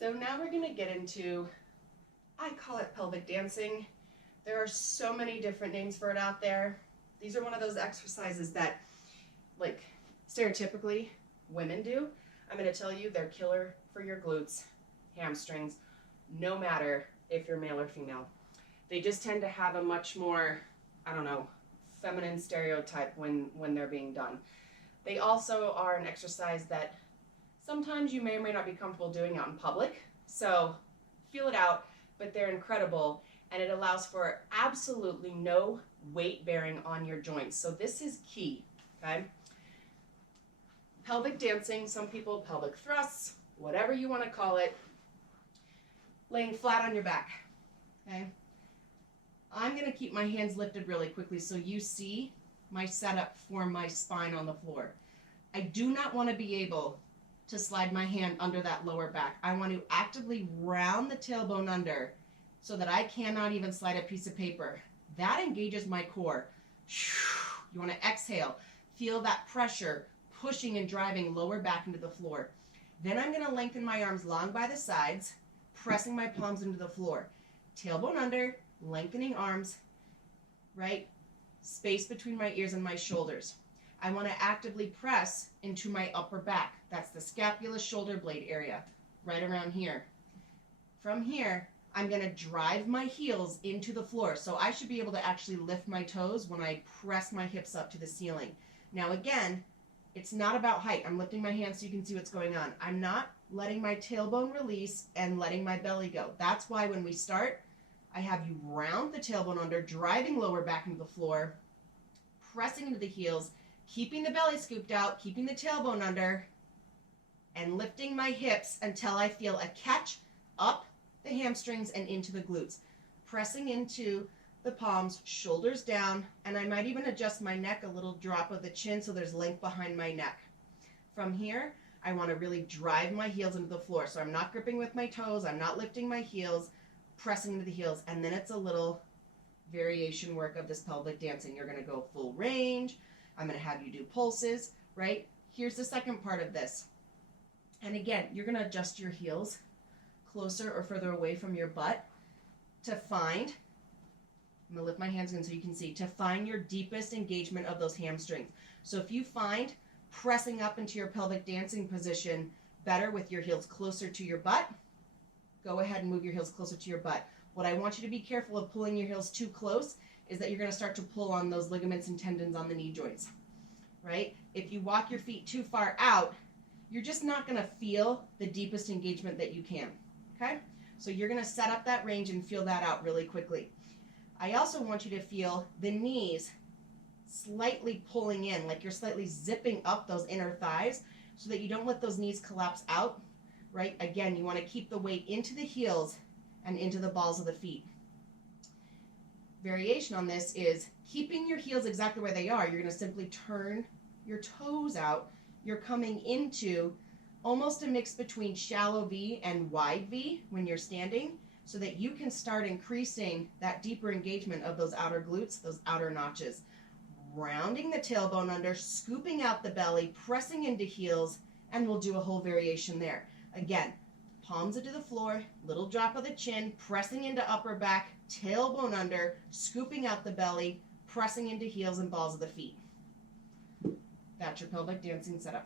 So now we're going to get into, I call it pelvic dancing. There are so many different names for it out there. These are one of those exercises that, like, stereotypically women do. I'm going to tell you they're killer for your glutes, hamstrings, no matter if you're male or female. They just tend to have a much more, I don't know, feminine stereotype when they're being done. They also are an exercise that sometimes you may or may not be comfortable doing out in public, so feel it out, but they're incredible, and it allows for absolutely no weight bearing on your joints. So this is key, okay? Pelvic dancing, some people pelvic thrusts, whatever you want to call it, laying flat on your back, okay? I'm going to keep my hands lifted really quickly so you see my setup for my spine on the floor. I do not want to be able to slide my hand under that lower back. I want to actively round the tailbone under so that I cannot even slide a piece of paper. That engages my core. You want to exhale. Feel that pressure pushing and driving lower back into the floor. Then I'm going to lengthen my arms long by the sides, pressing my palms into the floor. Tailbone under, lengthening arms, right? Space between my ears and my shoulders. I want to actively press into my upper back. That's the scapula shoulder blade area, right around here. From here, I'm going to drive my heels into the floor. So I should be able to actually lift my toes when I press my hips up to the ceiling. Now again, it's not about height. I'm lifting my hands so you can see what's going on. I'm not letting my tailbone release and letting my belly go. That's why when we start, I have you round the tailbone under, driving lower back into the floor, pressing into the heels, keeping the belly scooped out, keeping the tailbone under, and lifting my hips until I feel a catch up the hamstrings and into the glutes. Pressing into the palms, shoulders down, and I might even adjust my neck a little drop of the chin so there's length behind my neck. From here, I want to really drive my heels into the floor. So I'm not gripping with my toes, I'm not lifting my heels, pressing into the heels, and then it's a little variation work of this pelvic dancing. You're going to go full range. I'm going to have you do pulses, right? Here's the second part of this. And again, you're going to adjust your heels closer or further away from your butt to find, I'm going to lift my hands in so you can see, to find your deepest engagement of those hamstrings. So if you find pressing up into your pelvic dancing position better with your heels closer to your butt, go ahead and move your heels closer to your butt. What I want you to be careful of pulling your heels too close is that you're going to start to pull on those ligaments and tendons on the knee joints, right? If you walk your feet too far out, you're just not going to feel the deepest engagement that you can, okay? So you're going to set up that range and feel that out really quickly. I also want you to feel the knees slightly pulling in, like you're slightly zipping up those inner thighs so that you don't let those knees collapse out, right? Again, you want to keep the weight into the heels and into the balls of the feet. Variation on this is keeping your heels exactly where they are. You're going to simply turn your toes out. You're coming into almost a mix between shallow V and wide V when you're standing so that you can start increasing that deeper engagement of those outer glutes, those outer notches. Rounding the tailbone under, scooping out the belly, pressing into heels, and we'll do a whole variation there. Again, palms into the floor, little drop of the chin, pressing into upper back, tailbone under, scooping out the belly, pressing into heels and balls of the feet. That's your pelvic dancing setup.